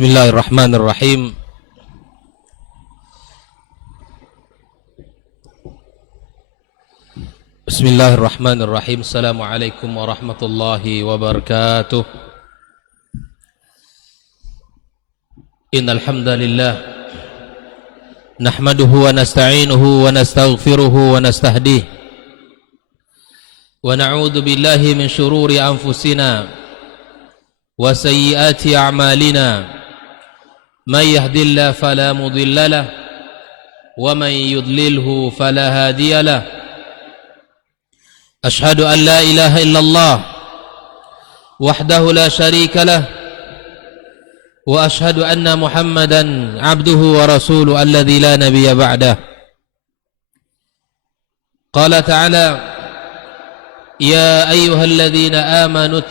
Bismillahirrahmanirrahim. Bismillahirrahmanirrahim. Assalamualaikum warahmatullahi wabarakatuh. Innal hamdalillah nahmaduhu wa nasta'inuhu wa nastaghfiruhu wa nastahdihi wa na'udzu billahi min shururi anfusina wa sayyiati a'malina may yahdihillahu fala mudilla lahu wa may yudlilhu fala hadiya lahu ashhadu an la ilaha illallah wahdahu la syarika lahu wa ashhadu anna Muhammadan abduhu wa rasuluhu alladzi la nabiyya ba'dah. Qala ta'ala ya ayyuhalladzina amanu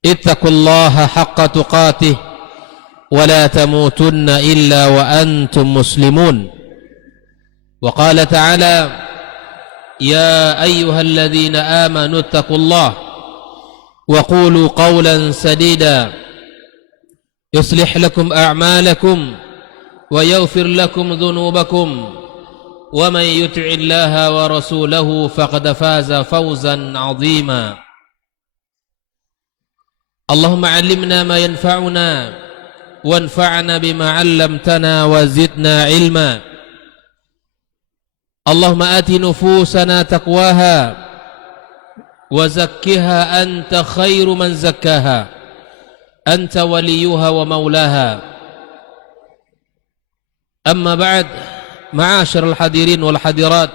ittaqullaha haqqa tuqatih wa la tamutunna illa wa antum muslimun. Wa qala ta'ala ya ayyuhalladzina amanu ittaqullaha wa qulu qawlan sadida yuslih lakum a'malakum wa yaghfir lakum dhunubakum wa man yuti'illaha wa rasulahu faqad faza fawzan 'azima. Allahumma 'allimna ma yanfa'una wanfa'na bima 'allamtana wa zidna 'ilma. Allahumma ati nufusana taqwaha wa zakkiha anta khairu man zakkaha anta waliyuha wa maulaha. Amma ba'd, ma'asyiral hadirin wal hadirat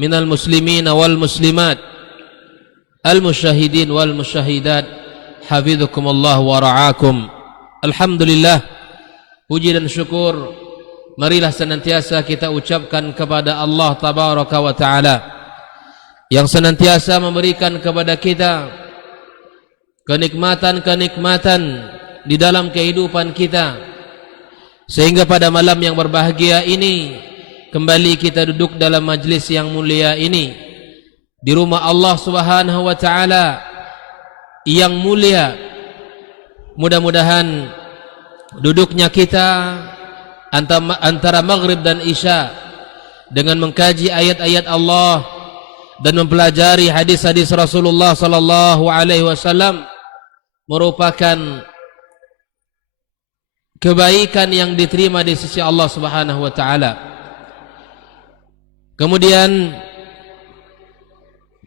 minal muslimin wal muslimat al musyahidin wal musyahidat, hafizakumullah wa ra'akum. Alhamdulillah, puji dan syukur marilah senantiasa kita ucapkan kepada Allah tabaraka wa ta'ala yang senantiasa memberikan kepada kita kenikmatan-kenikmatan di dalam kehidupan kita, sehingga pada malam yang berbahagia ini kembali kita duduk dalam majlis yang mulia ini di rumah Allah Subhanahu wa ta'ala yang mulia. Mudah-mudahan duduknya kita antara maghrib dan isya dengan mengkaji ayat-ayat Allah dan mempelajari hadis-hadis Rasulullah sallallahu alaihi wasallam merupakan kebaikan yang diterima di sisi Allah Subhanahu wa taala. Kemudian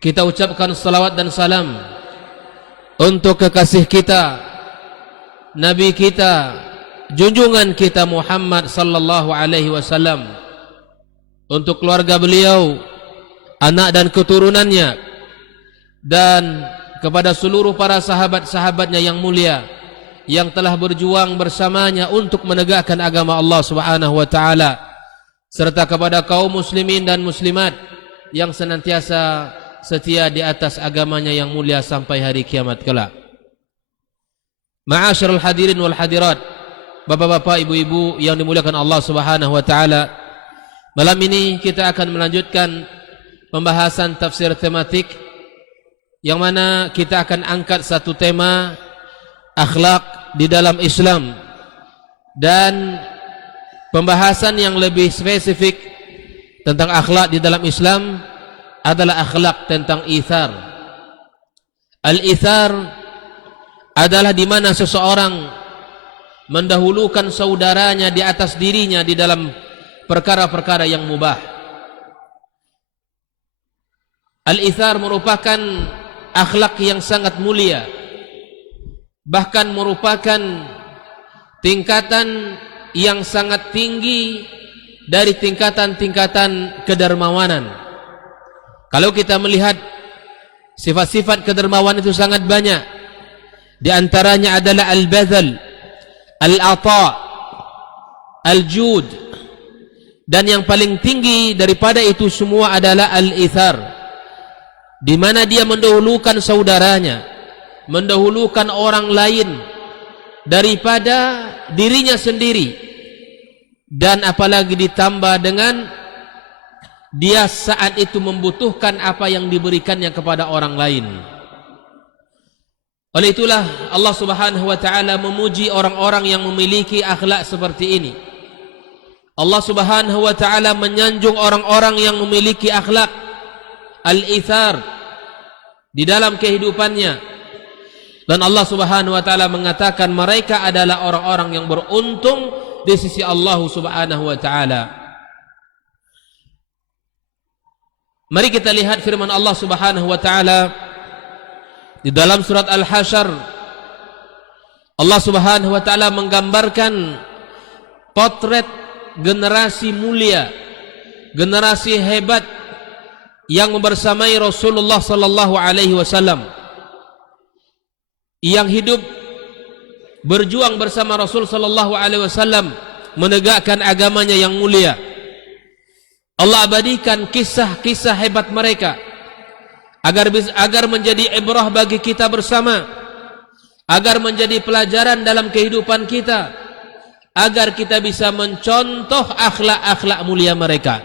kita ucapkan salawat dan salam untuk kekasih kita, Nabi kita, junjungan kita Muhammad sallallahu alaihi wasallam, untuk keluarga beliau, anak dan keturunannya, dan kepada seluruh para sahabat-sahabatnya yang mulia yang telah berjuang bersamanya untuk menegakkan agama Allah Subhanahu wa taala, serta kepada kaum muslimin dan muslimat yang senantiasa setia di atas agamanya yang mulia sampai hari kiamat kelak. Ma'asyiral hadirin wal hadirat, bapak-bapak, ibu-ibu yang dimuliakan Allah Subhanahu wa taala, malam ini kita akan melanjutkan pembahasan tafsir tematik yang mana kita akan angkat satu tema akhlak di dalam Islam, dan pembahasan yang lebih spesifik tentang akhlak di dalam Islam adalah akhlak tentang ithar. Al-ithar adalah di mana seseorang mendahulukan saudaranya di atas dirinya di dalam perkara-perkara yang mubah. Al-ithar merupakan akhlak yang sangat mulia, bahkan merupakan tingkatan yang sangat tinggi dari tingkatan-tingkatan kedermawanan. Kalau kita melihat sifat-sifat kedermawanan itu sangat banyak. Di antaranya adalah al-bazal, al-ata, al-jud, dan yang paling tinggi daripada itu semua adalah al-ithar, di mana dia mendahulukan saudaranya, mendahulukan orang lain daripada dirinya sendiri, dan apalagi ditambah dengan dia saat itu membutuhkan apa yang diberikannya kepada orang lain. Oleh itulah Allah Subhanahu wa taala memuji orang-orang yang memiliki akhlak seperti ini. Allah Subhanahu wa taala menyanjung orang-orang yang memiliki akhlak al-ithar di dalam kehidupannya. Dan Allah Subhanahu wa taala mengatakan mereka adalah orang-orang yang beruntung di sisi Allah Subhanahu wa taala. Mari kita lihat firman Allah Subhanahu wa taala di dalam surat Al-Hasyr. Allah Subhanahu wa taala menggambarkan potret generasi mulia, generasi hebat yang membersamai Rasulullah sallallahu alaihi wasallam, yang hidup berjuang bersama Rasul sallallahu alaihi wasallam menegakkan agamanya yang mulia. Allah abadikan kisah-kisah hebat mereka agar menjadi ibrah bagi kita bersama, agar menjadi pelajaran dalam kehidupan kita, agar kita bisa mencontoh akhlak-akhlak mulia mereka.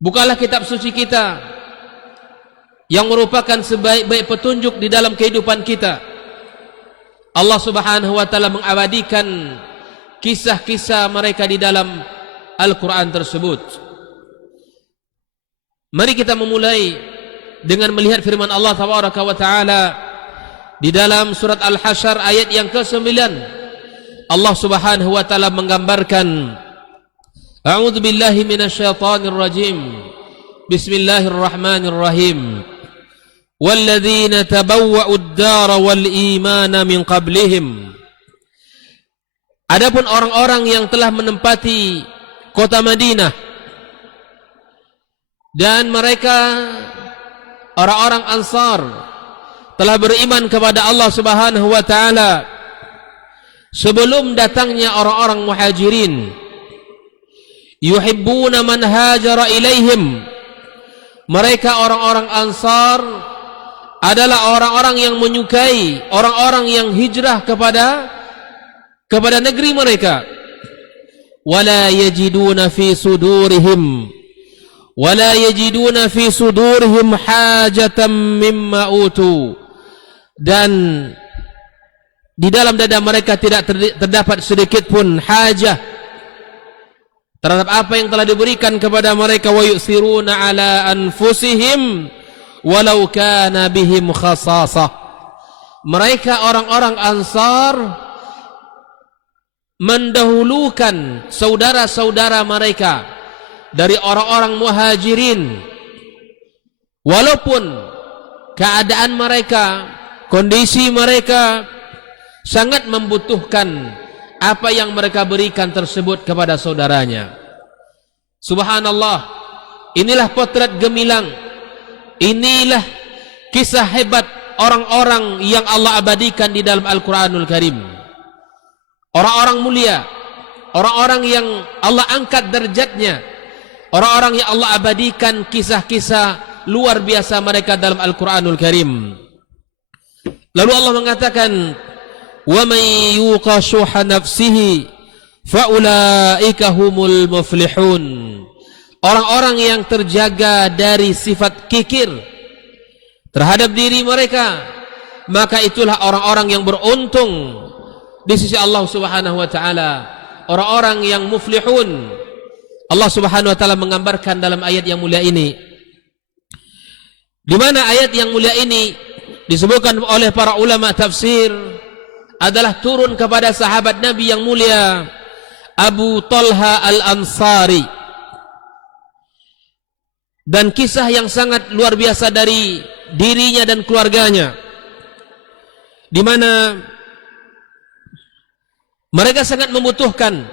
Bukalah kitab suci kita yang merupakan sebaik-baik petunjuk di dalam kehidupan kita. Allah Subhanahu wa taala mengabadikan kisah-kisah mereka di dalam Al-Quran tersebut. Mari kita memulai dengan melihat firman Allah Tabaraka wa taala di dalam surat Al-Hasyr ayat yang ke-9. Allah Subhanahu wa taala menggambarkan, A'udzu billahi minasyaitonir rajim. Bismillahirrahmanirrahim. Walladzina tabawwa'ud dara wal imana min qablihim. Adapun orang-orang yang telah menempati kota Madinah dan mereka orang-orang Ansar telah beriman kepada Allah Subhanahu wa taala sebelum datangnya orang-orang Muhajirin, yuhibbuna man hajara ilaihim. Mereka orang-orang Ansar adalah orang-orang yang menyukai orang-orang yang hijrah kepada negeri mereka. Wala yajiduna fi sudurihim hajatan mimma utu. Dan di dalam dada mereka tidak terdapat sedikit pun hajah terhadap apa yang telah diberikan kepada mereka. Wa yusiruna ala anfusihim walau kana bihim khasasah. Mereka orang-orang Ansar mendahulukan saudara-saudara mereka dari orang-orang Muhajirin, walaupun keadaan mereka, kondisi mereka sangat membutuhkan apa yang mereka berikan tersebut kepada saudaranya. Subhanallah, inilah potret gemilang, inilah kisah hebat orang-orang yang Allah abadikan di dalam Al-Quranul Karim. Orang-orang mulia, orang-orang yang Allah angkat derajatnya, orang-orang yang Allah abadikan kisah-kisah luar biasa mereka dalam Al-Quranul Karim. Lalu Allah mengatakan, wa may yuqa shuha nafsihi fa ulaika humul muflihun. Orang-orang yang terjaga dari sifat kikir terhadap diri mereka, maka itulah orang-orang yang beruntung di sisi Allah Subhanahu wa taala, orang-orang yang muflihun. Allah Subhanahu wa taala menggambarkan dalam ayat yang mulia ini, di mana ayat yang mulia ini disebutkan oleh para ulama tafsir adalah turun kepada sahabat Nabi yang mulia Abu Talha Al-Ansari, dan kisah yang sangat luar biasa dari dirinya dan keluarganya, di mana mereka sangat membutuhkan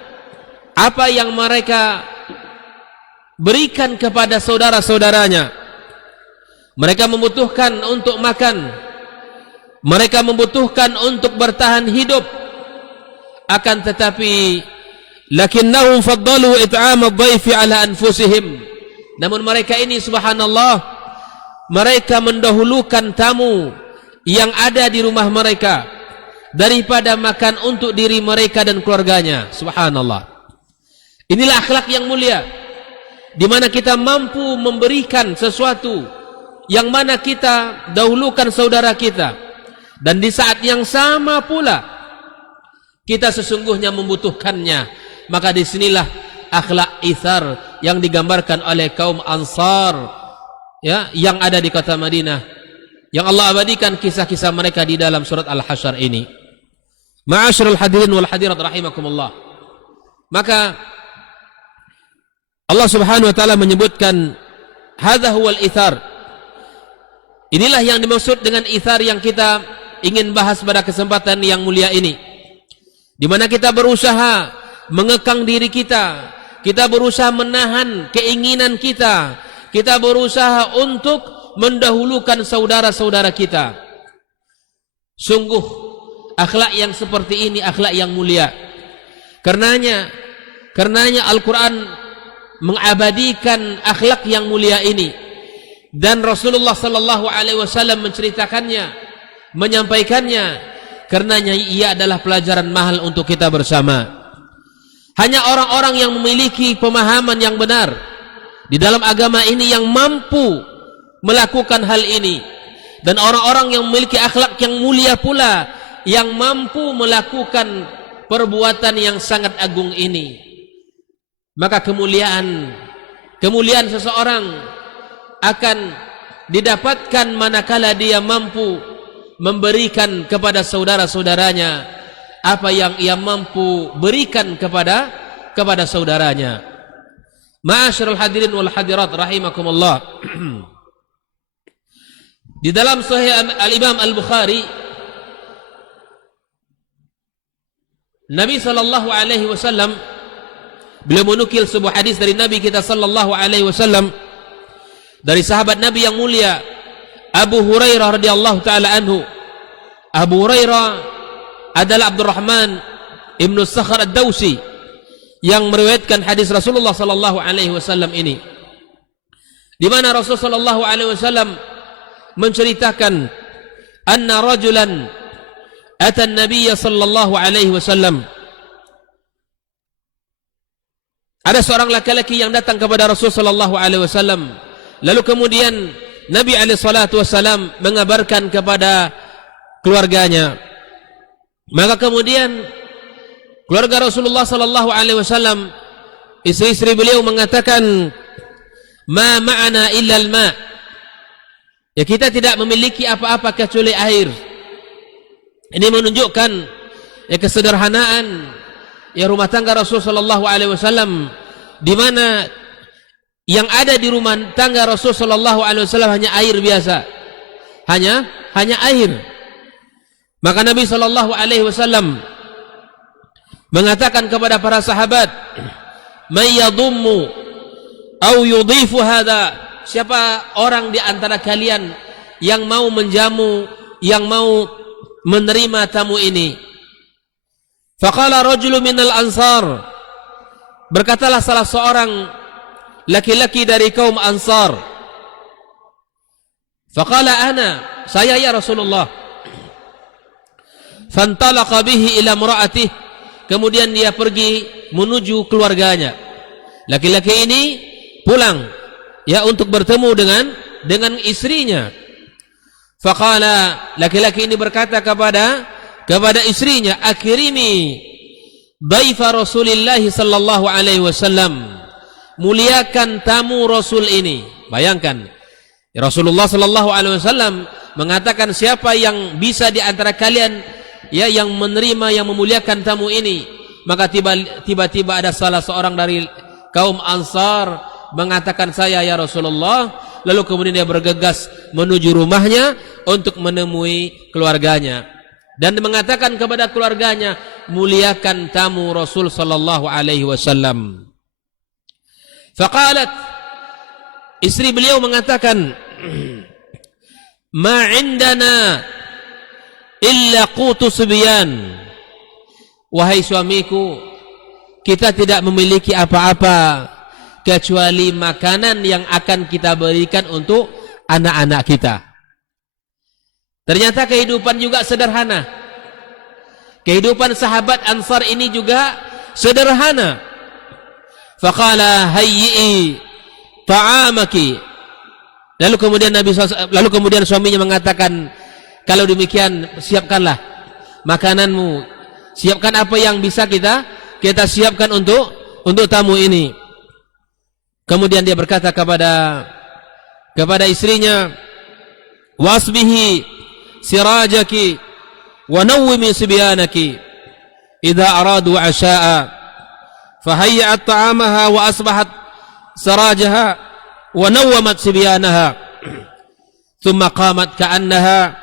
apa yang mereka berikan kepada saudara-saudaranya. Mereka membutuhkan untuk makan, mereka membutuhkan untuk bertahan hidup. Akan tetapi lakinnahum faddalu it'am ad-dhaifi ala anfusihim. Namun mereka ini subhanallah, mereka mendahulukan tamu yang ada di rumah mereka daripada makan untuk diri mereka dan keluarganya. Subhanallah. Inilah akhlak yang mulia, di mana kita mampu memberikan sesuatu yang mana kita dahulukan saudara kita, Dan di saat yang sama pula kita sesungguhnya membutuhkannya. Maka disinilah akhlak ithar yang digambarkan oleh kaum Ansar, ya, yang ada di kota Madinah, yang Allah abadikan kisah-kisah mereka di dalam surat Al-Hasyr ini. Ma'asyiral hadirin wal hadirat rahimakumullah. Maka Allah Subhanahu wa taala menyebutkan hadza huwal ithar. Inilah yang dimaksud dengan ithar yang kita ingin bahas pada kesempatan yang mulia ini, di mana kita berusaha mengekang diri kita, kita berusaha menahan keinginan kita, kita berusaha untuk mendahulukan saudara-saudara kita. Sungguh akhlak yang seperti ini akhlak yang mulia. Karenanya Al-Quran mengabadikan akhlak yang mulia ini, dan Rasulullah sallallahu alaihi wasallam menceritakannya, menyampaikannya, karenanya ia adalah pelajaran mahal untuk kita bersama. Hanya orang-orang yang memiliki pemahaman yang benar di dalam agama ini yang mampu melakukan hal ini, dan orang-orang yang memiliki akhlak yang mulia pula yang mampu melakukan perbuatan yang sangat agung ini. Maka kemuliaan seseorang akan didapatkan manakala dia mampu memberikan kepada saudara-saudaranya apa yang ia mampu berikan kepada saudaranya. Ma'asyiral hadirin wal hadirat rahimakumullah. Di dalam Sahih Al-Imam Al-Bukhari, Nabi sallallahu alaihi wasallam beliau menukil sebuah hadis dari Nabi kita sallallahu alaihi wasallam dari sahabat Nabi yang mulia Abu Hurairah radhiyallahu taala anhu. Abu Hurairah adalah Abdurrahman Ibnu Sakhar Ad-Dawsi yang meriwayatkan hadis Rasulullah sallallahu alaihi wasallam ini, di mana Rasulullah sallallahu alaihi wasallam menceritakan anna rajulan ata an-nabiy sallallahu alaihi wasallam. Ada seorang laki-laki yang datang kepada Rasul sallallahu alaihi wasallam, lalu kemudian Nabi alaihi salatu wasallam mengabarkan kepada keluarganya. Maka kemudian keluarga Rasulullah sallallahu alaihi wasallam, istri-istri beliau mengatakan, "Ma ma'ana illa al-ma." Ya, kita tidak memiliki apa-apa kecuali air. Ini menunjukkan ya kesederhanaan ya rumah tangga Rasul sallallahu alaihi wasallam, di mana yang ada di rumah tangga Rasul sallallahu alaihi wasallam hanya air biasa. Hanya air. Maka Nabi sallallahu alaihi wasallam mengatakan kepada para sahabat, "May yadhummu aw yudhifu hadha?" Siapa orang di antara kalian yang mau menjamu, yang mau menerima tamu ini? Faqala rajulun minal ansar. Berkatalah salah seorang laki-laki dari kaum Ansar. Faqala ana, saya ya Rasulullah. Fantalaqa bihi ila imra'atihi. Kemudian dia pergi menuju keluarganya. Laki-laki ini pulang ya untuk bertemu dengan istrinya. Faqala, laki-laki ini berkata kepada istrinya, "Akrimi dhaifa Rasulillah sallallahu alaihi wasallam." Muliakan tamu Rasul ini. Bayangkan, Rasulullah sallallahu alaihi wasallam mengatakan siapa yang bisa di antara kalian ya yang menerima, yang memuliakan tamu ini. Maka tiba-tiba ada salah seorang dari kaum Ansar mengatakan, "Saya ya Rasulullah." Lalu kemudian dia bergegas menuju rumahnya untuk menemui keluarganya dan mengatakan kepada keluarganya, "Muliakan tamu Rasul sallallahu alaihi wasallam." Faqalat, istri beliau mengatakan, "Ma indana illa qutu subyan." Wahai suamiku, kita tidak memiliki apa-apa kecuali makanan yang akan kita berikan untuk anak-anak kita. Ternyata kehidupan juga sederhana. Kehidupan sahabat Ansar ini juga sederhana. Faqala hayyi ta'amaki. Lalu kemudian suaminya mengatakan, Kalau demikian, siapkanlah makananmu, siapkan apa yang bisa kita siapkan untuk tamu ini. Kemudian dia berkata kepada istrinya, wasbihi sirajaki wa nawwimi sibyanaki idza aradu asha'a fahayya'at ta'amaha wa asbahat sarajaha wa nawwamat sibyanaha thumma qamat ka'annaha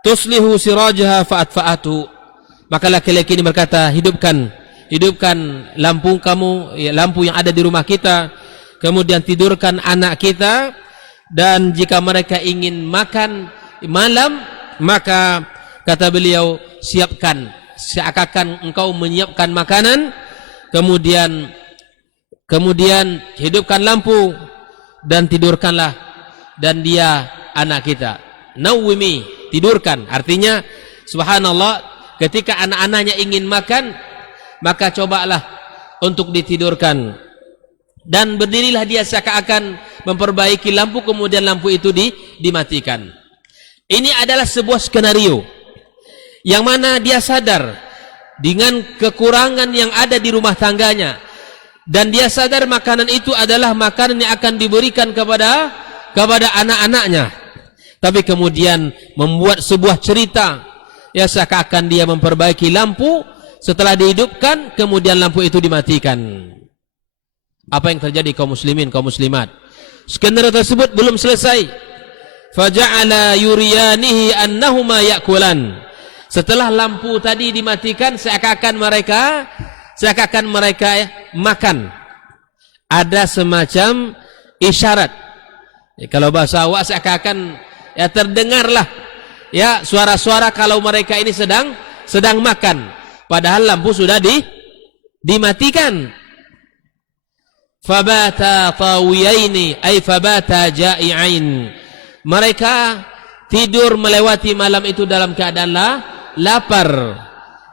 tuslihu sirajaha fa'atfa'atu. Maka laki-laki ini berkata, hidupkan lampu kamu, lampu yang ada di rumah kita, kemudian tidurkan anak kita, dan jika mereka ingin makan malam, maka kata beliau, siapkan, seakan engkau menyiapkan makanan, kemudian hidupkan lampu dan tidurkanlah dan dia anak kita. Nawwimi, tidurkan, artinya subhanallah, ketika anak-anaknya ingin makan, maka cobalah untuk ditidurkan. Dan berdirilah dia seakan-akan memperbaiki lampu, kemudian lampu itu dimatikan. Ini adalah sebuah skenario yang mana dia sadar dengan kekurangan yang ada di rumah tangganya, dan dia sadar makanan itu adalah makanan yang akan diberikan kepada anak-anaknya. Tapi kemudian membuat sebuah cerita, ya seakan-akan dia memperbaiki lampu, setelah dihidupkan kemudian lampu itu dimatikan. Apa yang terjadi kaum muslimin, kaum muslimat? Skenario tersebut belum selesai. Faja'ala yuriyanihi annahuma ya'kulan. Setelah lampu tadi dimatikan, seakan-akan mereka makan. Ada semacam isyarat. Kalau bahasa awak, seakan-akan ya terdengarlah ya suara-suara kalau mereka ini sedang makan, padahal lampu sudah dimatikan. Fabata tawiyaini ay fabata ja'i'ain. Mereka tidur melewati malam itu dalam keadaan lapar,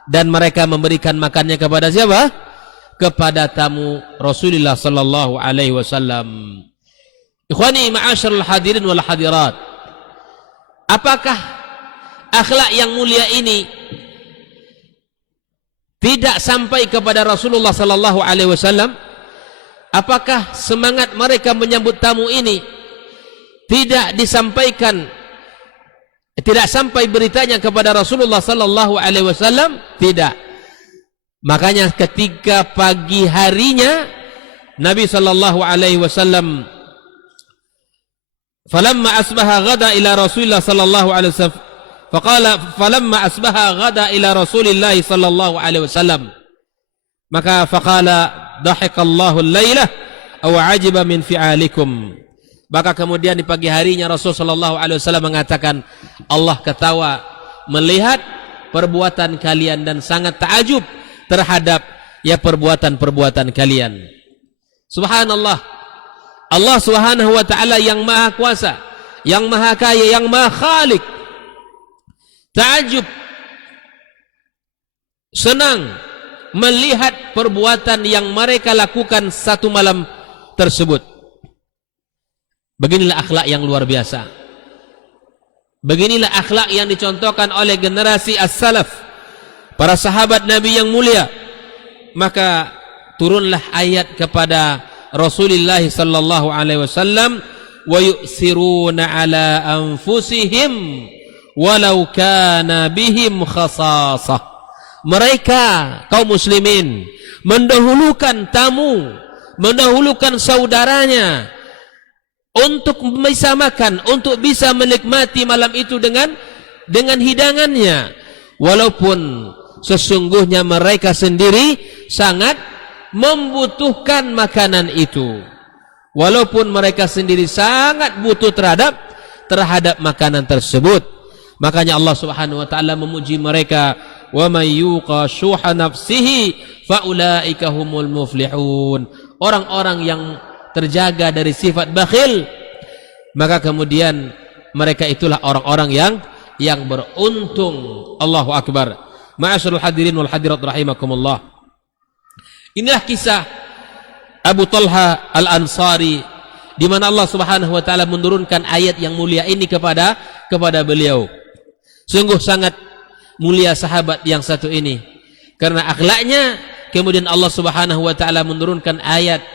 dan mereka memberikan makannya kepada siapa? Kepada tamu Rasulullah sallallahu alaihi wasallam. Ikhwani ma'asyiral hadirin wal hadirat, apakah akhlak yang mulia ini tidak sampai kepada Rasulullah sallallahu alaihi wasallam? Apakah semangat mereka menyambut tamu ini tidak disampaikan, tidak sampai beritanya kepada Rasulullah sallallahu alaihi wasallam? Tidak. Makanya ketika pagi harinya Nabi sallallahu alaihi wasallam falamma asbaha ghada ila Rasulillah sallallahu alaihi wasallam faqala falamma asbaha ghada ila Rasulillah sallallahu alaihi wasallam, maka faqala dahikallahu al-lailah aw ajiba min fi'alikum. Maka kemudian di pagi harinya Rasul sallallahu alaihi wasallam mengatakan, Allah ketawa melihat perbuatan kalian dan sangat ta'ajub terhadap ya perbuatan kalian. Subhanallah, Allah Subhanahu wa taala yang maha kuasa, yang maha kaya, yang maha khalik, ta'ajub, senang melihat perbuatan yang mereka lakukan satu malam tersebut. Beginilah akhlak yang luar biasa. Beginilah akhlak yang dicontohkan oleh generasi as-salaf, para sahabat Nabi yang mulia. Maka turunlah ayat kepada Rasulullah sallallahu alaihi wasallam, wa yu'siruna ala anfusihim walau kana bihim khasasah. Mereka kaum muslimin mendahulukan tamu, mendahulukan saudaranya untuk bisa makan, untuk bisa menikmati malam itu dengan hidangannya, walaupun sesungguhnya mereka sendiri sangat membutuhkan makanan itu. Walaupun mereka sendiri sangat butuh terhadap makanan tersebut. Makanya Allah Subhanahu wa taala memuji mereka, wa may yuqa syuha nafsihi faulaika humul muflihun. Orang-orang yang terjaga dari sifat bakhil, maka kemudian mereka itulah orang-orang yang beruntung. Allahu akbar. Ma'asyiral hadirin wal hadirat rahimakumullah. Inilah kisah Abu Talha Al-Ansari, di mana Allah Subhanahu wa taala menurunkan ayat yang mulia ini kepada beliau. Sungguh sangat mulia sahabat yang satu ini. Karena akhlaknya, kemudian Allah Subhanahu wa taala menurunkan ayat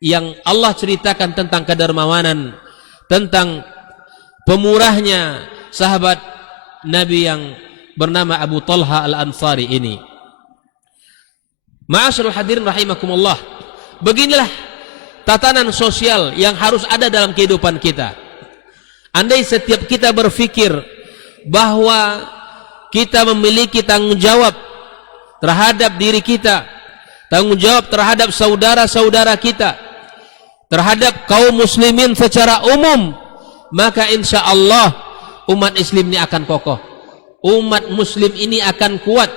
yang Allah ceritakan tentang kedermawanan, tentang pemurahnya sahabat Nabi yang bernama Abu Talha Al-Ansari ini. Ma'asyiral hadirin rahimakumullah. Beginilah tatanan sosial yang harus ada dalam kehidupan kita. Andai setiap kita berfikir bahwa kita memiliki tanggung jawab terhadap diri kita, tanggung jawab terhadap saudara-saudara kita, terhadap kaum muslimin secara umum, maka insya Allah umat Islam ini akan kokoh. Umat Muslim ini akan kuat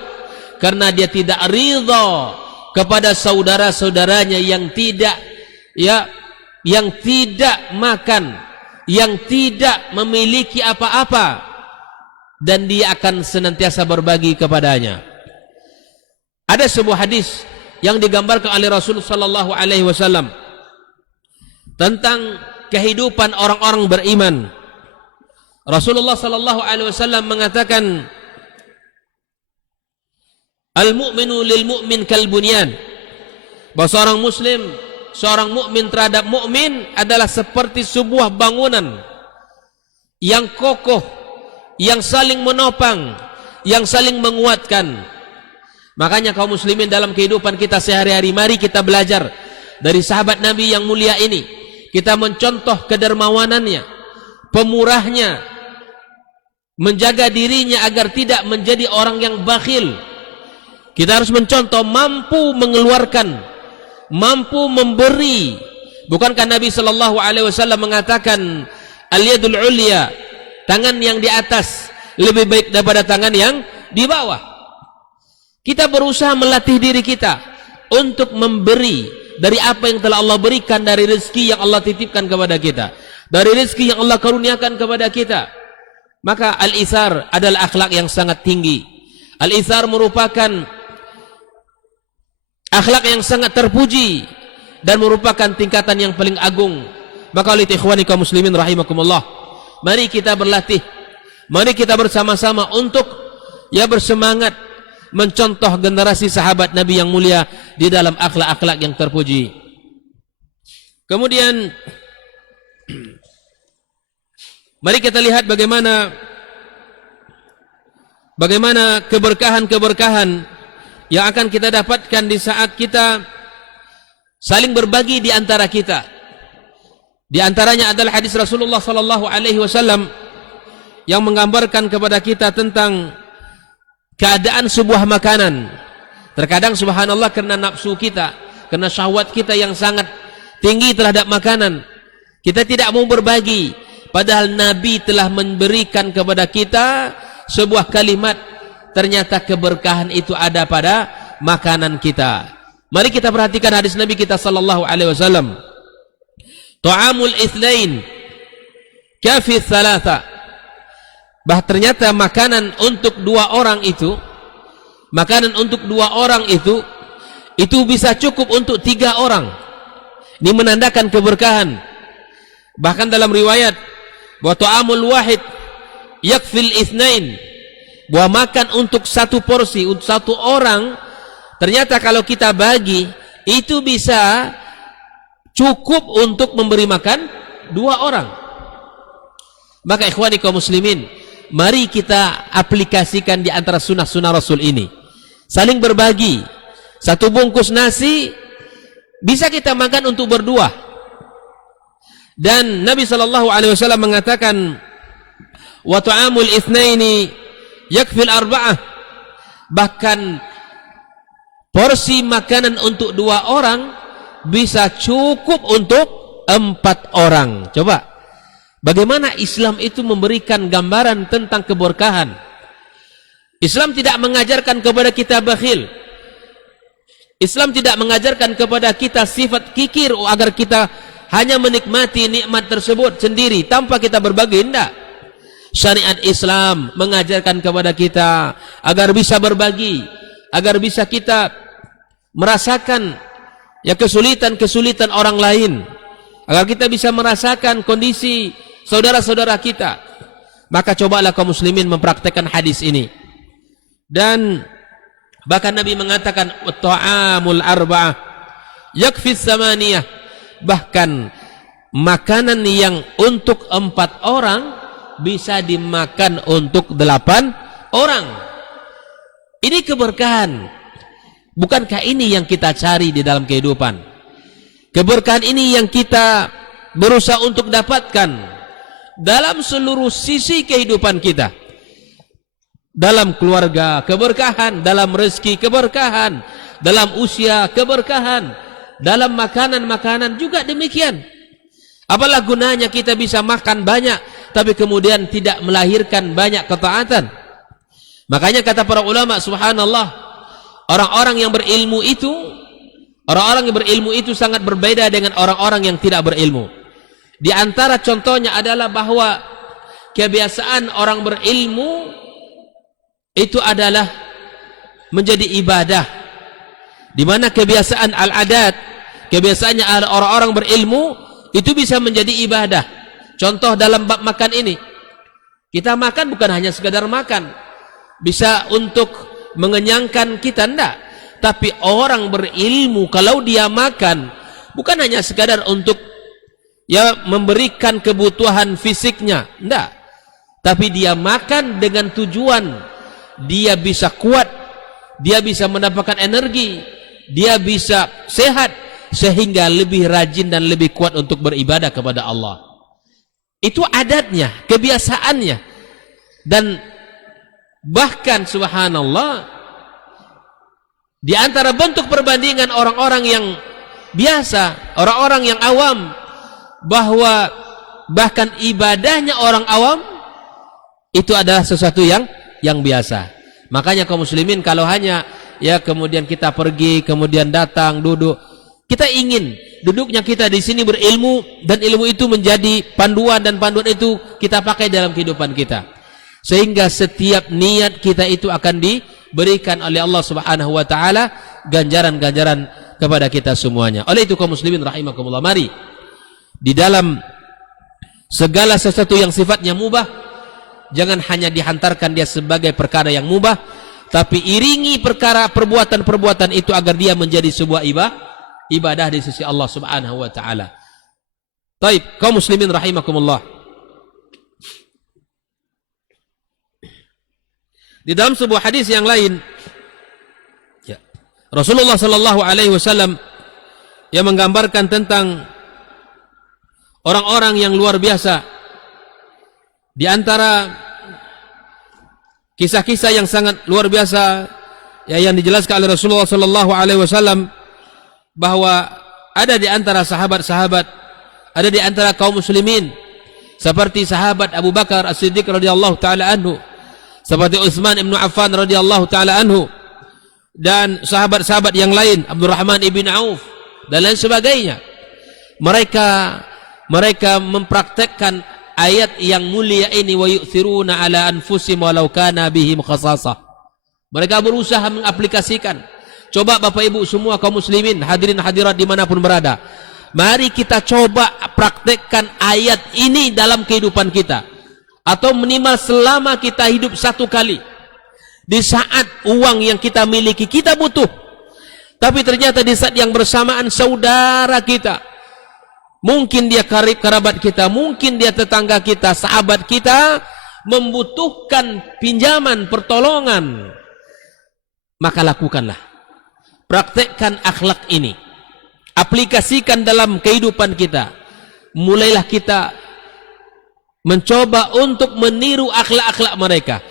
karena dia tidak ridha kepada saudara-saudaranya yang tidak makan, yang tidak memiliki apa-apa, dan dia akan senantiasa berbagi kepadanya. Ada sebuah hadis yang digambarkan oleh Rasulullah sallallahu alaihi wasallam tentang kehidupan orang-orang beriman. Rasulullah sallallahu alaihi wasallam mengatakan, al-mu'minu lil mu'min kal bunyan. Bahwa seorang muslim, seorang mukmin terhadap mukmin adalah seperti sebuah bangunan yang kokoh, yang saling menopang, yang saling menguatkan. Makanya kaum muslimin dalam kehidupan kita sehari-hari, mari kita belajar dari sahabat Nabi yang mulia ini. Kita mencontoh kedermawanannya, pemurahnya, menjaga dirinya agar tidak menjadi orang yang bakhil. Kita harus mencontoh, mampu mengeluarkan, mampu memberi. Bukankah Nabi sallallahu alaihi wasallam mengatakan, al-yadul ulya, tangan yang di atas lebih baik daripada tangan yang di bawah. Kita berusaha melatih diri kita untuk memberi dari apa yang telah Allah berikan, dari rezeki yang Allah titipkan kepada kita, dari rezeki yang Allah karuniakan kepada kita. Maka al-ithar adalah akhlak yang sangat tinggi. Al-ithar merupakan akhlak yang sangat terpuji dan merupakan tingkatan yang paling agung. Maka oleh ikhwani kaum muslimin rahimakumullah, mari kita berlatih, mari kita bersama-sama untuk bersemangat mencontoh generasi sahabat Nabi yang mulia di dalam akhlak-akhlak yang terpuji. Kemudian mari kita lihat bagaimana keberkahan-keberkahan yang akan kita dapatkan di saat kita saling berbagi di antara kita. Di antaranya adalah hadis Rasulullah sallallahu alaihi wasallam yang menggambarkan kepada kita tentang keadaan sebuah makanan. Terkadang subhanallah, karena nafsu kita, karena syahwat kita yang sangat tinggi terhadap makanan, kita tidak mau berbagi. Padahal Nabi telah memberikan kepada kita sebuah kalimat, ternyata keberkahan itu ada pada makanan kita. Mari kita perhatikan hadis Nabi kita sallallahu alaihi wasallam. Ta'amul itsnain kafi tsalatsa. Ternyata makanan untuk dua orang itu, itu bisa cukup untuk 3 orang. Ini menandakan keberkahan. Bahkan dalam riwayat, bahwa ta'amul wahid yakfil itsnain, bahwa makan untuk 1 porsi untuk 1 orang, ternyata kalau kita bagi itu bisa cukup untuk memberi makan 2 orang. Maka ikhwani kaum muslimin, mari kita aplikasikan di antara sunnah-sunnah Rasul ini. Saling berbagi. 1 bungkus nasi bisa kita makan untuk berdua. Dan Nabi sallallahu alaihi wasallam mengatakan, wa ta'amul itsnaini yakfil arba'ah. Bahkan porsi makanan untuk 2 orang bisa cukup untuk 4 orang. Coba, bagaimana Islam itu memberikan gambaran tentang keberkahan. Islam tidak mengajarkan kepada kita bakhil. Islam tidak mengajarkan kepada kita sifat kikir agar kita hanya menikmati nikmat tersebut sendiri tanpa kita berbagi. Tidak. Syariat Islam mengajarkan kepada kita agar bisa berbagi, agar bisa kita merasakan kesulitan-kesulitan orang lain, agar kita bisa merasakan kondisi saudara-saudara kita. Maka cobalah kaum muslimin mempraktekkan hadis ini. Dan bahkan Nabi mengatakan ta'amul arba'ah yakfi samaniyah. Bahkan makanan yang untuk 4 orang bisa dimakan untuk 8 orang. Ini keberkahan. Bukankah ini yang kita cari di dalam kehidupan? Keberkahan ini yang kita berusaha untuk dapatkan dalam seluruh sisi kehidupan kita. Dalam keluarga, keberkahan. Dalam rezeki, keberkahan. Dalam usia, keberkahan. Dalam makanan-makanan juga demikian. Apalah gunanya kita bisa makan banyak, tapi kemudian tidak melahirkan banyak ketaatan. Makanya kata para ulama, subhanallah, orang-orang yang berilmu itu sangat berbeda dengan orang-orang yang tidak berilmu. Di antara contohnya adalah bahwa kebiasaan orang berilmu itu adalah menjadi ibadah. Di mana kebiasaan al-adat, kebiasaannya orang-orang berilmu itu bisa menjadi ibadah. Contoh dalam bab makan ini, kita makan bukan hanya sekadar makan, bisa untuk mengenyangkan kita, enggak. Tapi orang berilmu kalau dia makan bukan hanya sekadar untuk memberikan kebutuhan fisiknya, enggak. Tapi dia makan dengan tujuan dia bisa kuat, dia bisa mendapatkan energi, dia bisa sehat, sehingga lebih rajin dan lebih kuat untuk beribadah kepada Allah. Itu adatnya, kebiasaannya. Dan bahkan subhanallah, di antara bentuk perbandingan orang-orang yang biasa, orang-orang yang awam, bahwa bahkan ibadahnya orang awam itu adalah sesuatu yang biasa. Makanya kaum muslimin kalau hanya kemudian kita pergi, kemudian datang, duduk, kita ingin duduknya kita di sini berilmu, dan ilmu itu menjadi panduan, dan panduan itu kita pakai dalam kehidupan kita. Sehingga setiap niat kita itu akan diberikan oleh Allah Subhanahu wa taala ganjaran-ganjaran kepada kita semuanya. Oleh itu kaum muslimin rahimakumullah, mari di dalam segala sesuatu yang sifatnya mubah, jangan hanya dihantarkan dia sebagai perkara yang mubah, tapi iringi perbuatan-perbuatan itu agar dia menjadi sebuah ibadah di sisi Allah Subhanahu wa taala. Baik, kaum muslimin rahimakumullah. Di dalam sebuah hadis yang lain, Rasulullah sallallahu alaihi wasallam yang menggambarkan tentang orang-orang yang luar biasa. Di antara kisah-kisah yang sangat luar biasa yang dijelaskan oleh Rasulullah sallallahu alaihi wasallam, bahwa ada di antara sahabat-sahabat, ada di antara kaum muslimin seperti sahabat Abu Bakar As-Siddiq radhiyallahu taala anhu, seperti Utsman ibn Affan radhiyallahu taala anhu, dan sahabat-sahabat yang lain, Abdurrahman ibn Auf dan lain sebagainya. Mereka mempraktekkan ayat yang mulia ini, wa yu'thiruna ala anfusihim walau kana bihim khasasah. Mereka berusaha mengaplikasikan. Coba Bapak Ibu semua kaum muslimin, hadirin hadirat dimanapun berada, mari kita coba praktekkan ayat ini dalam kehidupan kita, atau minimal selama kita hidup satu kali. Di saat uang yang kita miliki kita butuh, tapi ternyata di saat yang bersamaan saudara kita, mungkin dia kerabat kita, mungkin dia tetangga kita, sahabat kita, membutuhkan pinjaman, pertolongan, maka lakukanlah. Praktekkan akhlak ini, aplikasikan dalam kehidupan kita. Mulailah kita mencoba untuk meniru akhlak-akhlak mereka.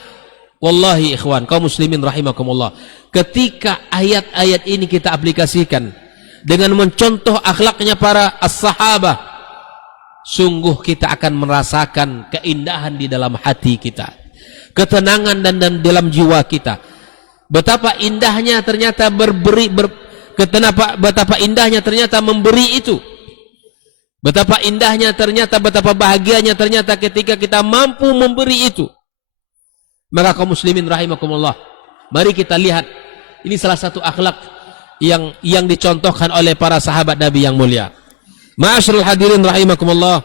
Wallahi ikhwan, kaum muslimin rahimakumullah, ketika ayat-ayat ini kita aplikasikan dengan mencontoh akhlaknya para as-sahabah, sungguh kita akan merasakan keindahan di dalam hati kita, ketenangan dan dalam jiwa kita. Betapa indahnya ternyata betapa indahnya ternyata memberi itu. Betapa indahnya ternyata, betapa bahagianya ternyata ketika kita mampu memberi itu. Maka kaum muslimin rahimakumullah, mari kita lihat, ini salah satu akhlak yang dicontohkan oleh para sahabat Nabi yang mulia. Ma'asyiral hadirin rahimakumullah,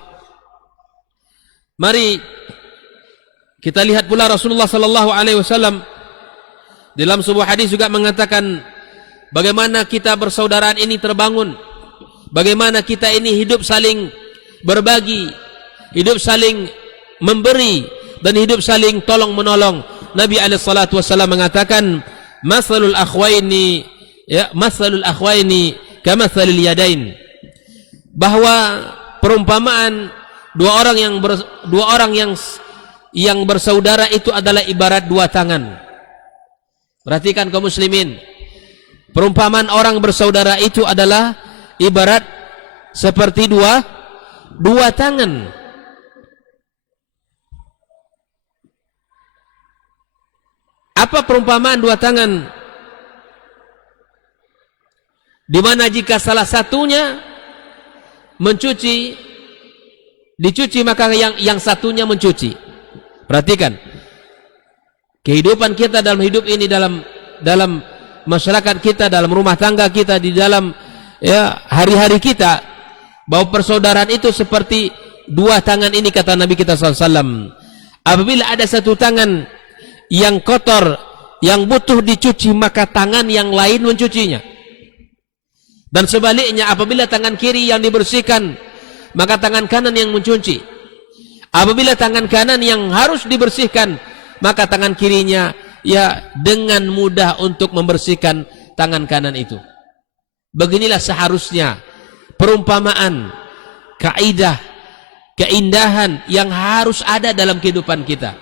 mari Kita lihat pula Rasulullah sallallahu alaihi wasallam dalam sebuah hadis juga mengatakan bagaimana kita persaudaraan ini terbangun, bagaimana kita ini hidup saling berbagi, hidup saling memberi, dan hidup saling tolong menolong. Nabi alaihi salatu wasallam mengatakan masalul akhwaini kamathalil yadain, bahwa perumpamaan dua orang yang bersaudara itu adalah ibarat dua tangan. Perhatikan kaum muslimin, perumpamaan orang bersaudara itu adalah ibarat seperti dua tangan. Apa perumpamaan dua tangan? Di mana jika salah satunya dicuci maka yang satunya mencuci. Perhatikan, kehidupan kita dalam hidup ini, dalam masyarakat kita, dalam rumah tangga kita, di dalam hari-hari kita, bahwa persaudaraan itu seperti dua tangan ini, kata Nabi kita SAW. Apabila ada satu tangan yang kotor, yang butuh dicuci, maka tangan yang lain mencucinya. Dan sebaliknya, apabila tangan kiri yang dibersihkan, maka tangan kanan yang mencuci. Apabila tangan kanan yang harus dibersihkan, maka tangan kirinya dengan mudah untuk membersihkan tangan kanan itu. Beginilah seharusnya perumpamaan, kaidah, keindahan yang harus ada dalam kehidupan kita.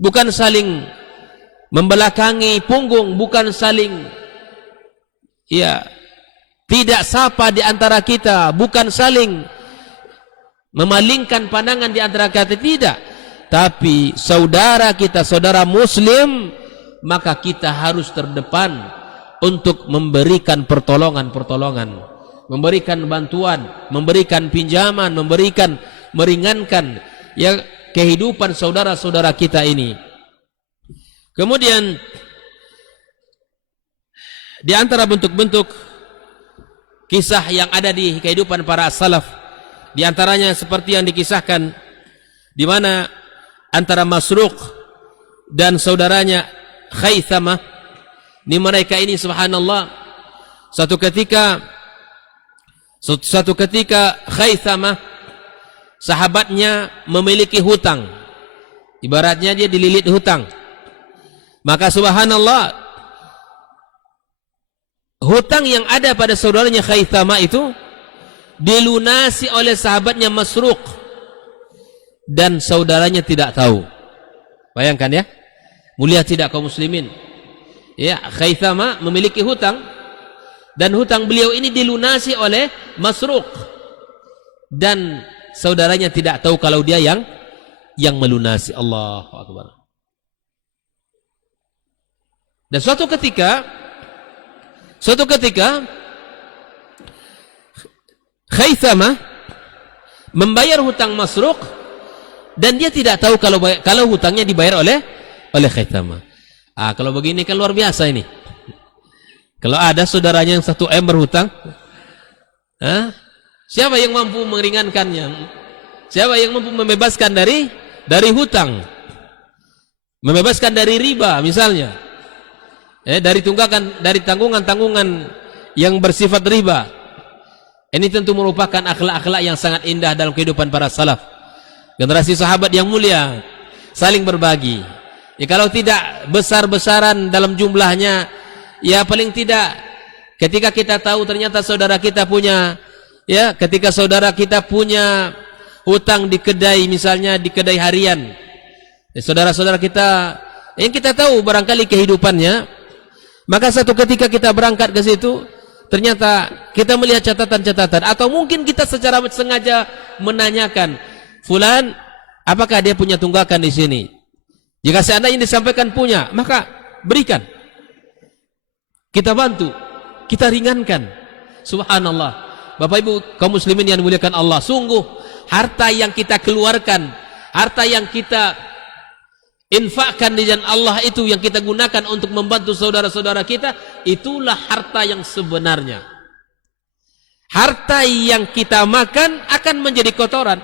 Bukan saling membelakangi punggung, bukan saling tidak sapa di antara kita, bukan saling memalingkan pandangan di antara kita, tidak. Tapi saudara kita, saudara muslim, maka kita harus terdepan untuk memberikan pertolongan, memberikan bantuan, memberikan pinjaman, meringankan kehidupan saudara-saudara kita ini. Kemudian di antara bentuk-bentuk kisah yang ada di kehidupan para salaf, di antaranya seperti yang dikisahkan di mana antara Masruq dan saudaranya Khaythamah, ini mereka ini subhanallah, satu ketika Khaythamah sahabatnya memiliki hutang, ibaratnya dia dililit hutang. Maka subhanallah, hutang yang ada pada saudaranya Khaythamah itu dilunasi oleh sahabatnya Masruq, dan saudaranya tidak tahu. Bayangkan ya, mulia tidak kaum muslimin. Khaythamah memiliki hutang, dan hutang beliau ini dilunasi oleh Masruq, dan saudaranya tidak tahu kalau dia yang melunasi. Allahu Akbar. Dan suatu ketika Khaythamah membayar hutang Masruq, dan dia tidak tahu kalau hutangnya dibayar oleh Khaythamah. Kalau begini kan luar biasa ini. Kalau ada saudaranya yang 1 M berhutang, siapa yang mampu meringankannya? Siapa yang mampu membebaskan dari hutang? Membebaskan dari riba misalnya. Dari tanggungan-tanggungan yang bersifat riba. Ini tentu merupakan akhlak-akhlak yang sangat indah dalam kehidupan para salaf. Generasi sahabat yang mulia, saling berbagi. Kalau tidak besar-besaran dalam jumlahnya, paling tidak ketika kita tahu ternyata saudara kita punya, ketika saudara kita punya hutang di kedai, misalnya di kedai harian, saudara-saudara kita yang kita tahu barangkali kehidupannya, maka satu ketika kita berangkat ke situ, ternyata kita melihat catatan-catatan, atau mungkin kita secara sengaja menanyakan, fulan, apakah dia punya tunggakan di sini? Jika seandainya disampaikan punya, maka berikan. Kita bantu, kita ringankan. Subhanallah. Bapak Ibu kaum muslimin yang dimuliakan Allah, sungguh harta yang kita keluarkan, harta yang kita infakkan di jalan Allah itu, yang kita gunakan untuk membantu saudara-saudara kita, itulah harta yang sebenarnya. Harta yang kita makan akan menjadi kotoran.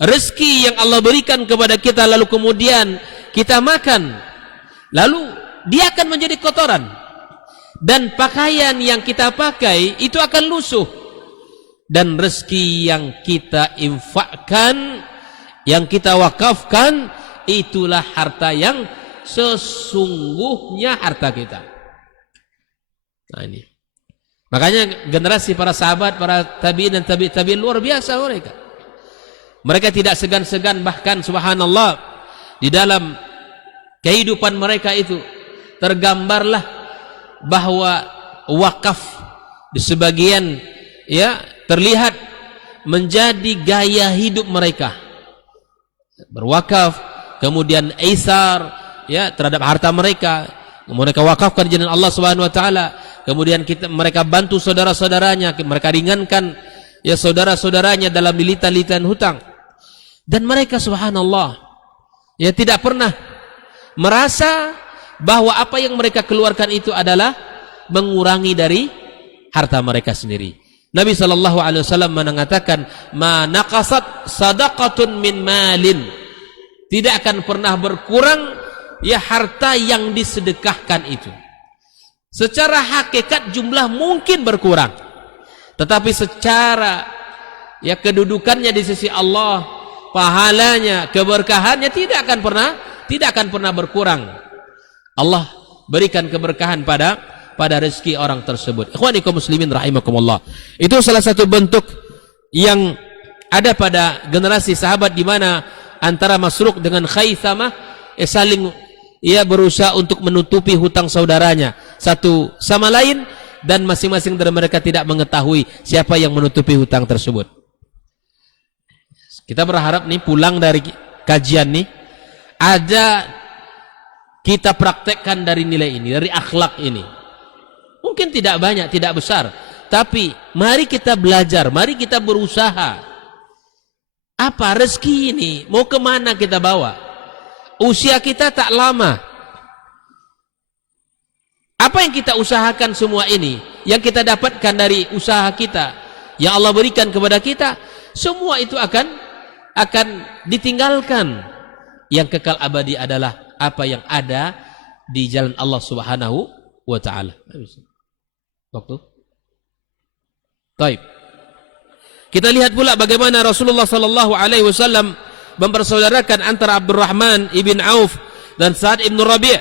rezeki yang Allah berikan kepada kita lalu kemudian kita makan, lalu dia akan menjadi kotoran, dan pakaian yang kita pakai itu akan lusuh, dan rezeki yang kita infakkan, yang kita wakafkan, itulah harta yang sesungguhnya harta kita. Nah ini, makanya generasi para sahabat, para tabi'in dan tabi'in luar biasa mereka. Mereka tidak segan-segan, bahkan subhanallah di dalam kehidupan mereka itu tergambarlah bahwa wakaf di sebagian ya terlihat menjadi gaya hidup mereka. Berwakaf, kemudian isar ya terhadap harta mereka, mereka wakafkan di jalan Allah Subhanahu wa taala. Kemudian mereka bantu saudara-saudaranya, mereka ringankan ya saudara-saudaranya dalam lilitan-lilitan hutang. Dan mereka subhanallah ya tidak pernah merasa bahwa apa yang mereka keluarkan itu adalah mengurangi dari harta mereka sendiri. Nabi SAW mengatakan, ma naqasat sadaqatun min malin, tidak akan pernah berkurang ya harta yang disedekahkan itu. Secara hakikat jumlah mungkin berkurang, tetapi secara ya kedudukannya di sisi Allah, pahalanya, keberkahannya tidak akan pernah berkurang. Allah berikan keberkahan pada rezeki orang tersebut. Ikhwani kaum muslimin rahimakumullah. Itu salah satu bentuk yang ada pada generasi sahabat, di mana antara Masruq dengan Khaythamah saling berusaha untuk menutupi hutang saudaranya satu sama lain, dan masing-masing dari mereka tidak mengetahui siapa yang menutupi hutang tersebut. Kita berharap nih pulang dari kajian nih ada kita praktekkan dari nilai ini, dari akhlak ini. Mungkin tidak banyak, tidak besar, tapi mari kita belajar, mari kita berusaha. Apa rezeki ini mau kemana kita bawa? Usia kita tak lama. Apa yang kita usahakan semua ini, yang kita dapatkan dari usaha kita, yang Allah berikan kepada kita, semua itu akan ditinggalkan. Yang kekal abadi adalah apa yang ada di jalan Allah Subhanahu wa taala. Waktu. Baik. Kita lihat pula bagaimana Rasulullah sallallahu alaihi wasallam mempersaudarakan antara Abdurrahman ibn Auf dan Sa'ad ibn Rabi'.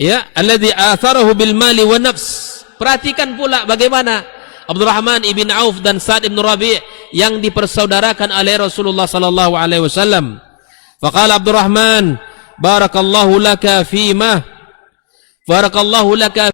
Ya, alladhi atharahu bil mali wa nafs. Perhatikan pula bagaimana Abdurrahman ibn Auf dan Sa'ad ibn Rabi' yang dipersaudarakan oleh Rasulullah sallallahu alaihi wasallam. Faqala Abdurrahman, barakallahu laka fima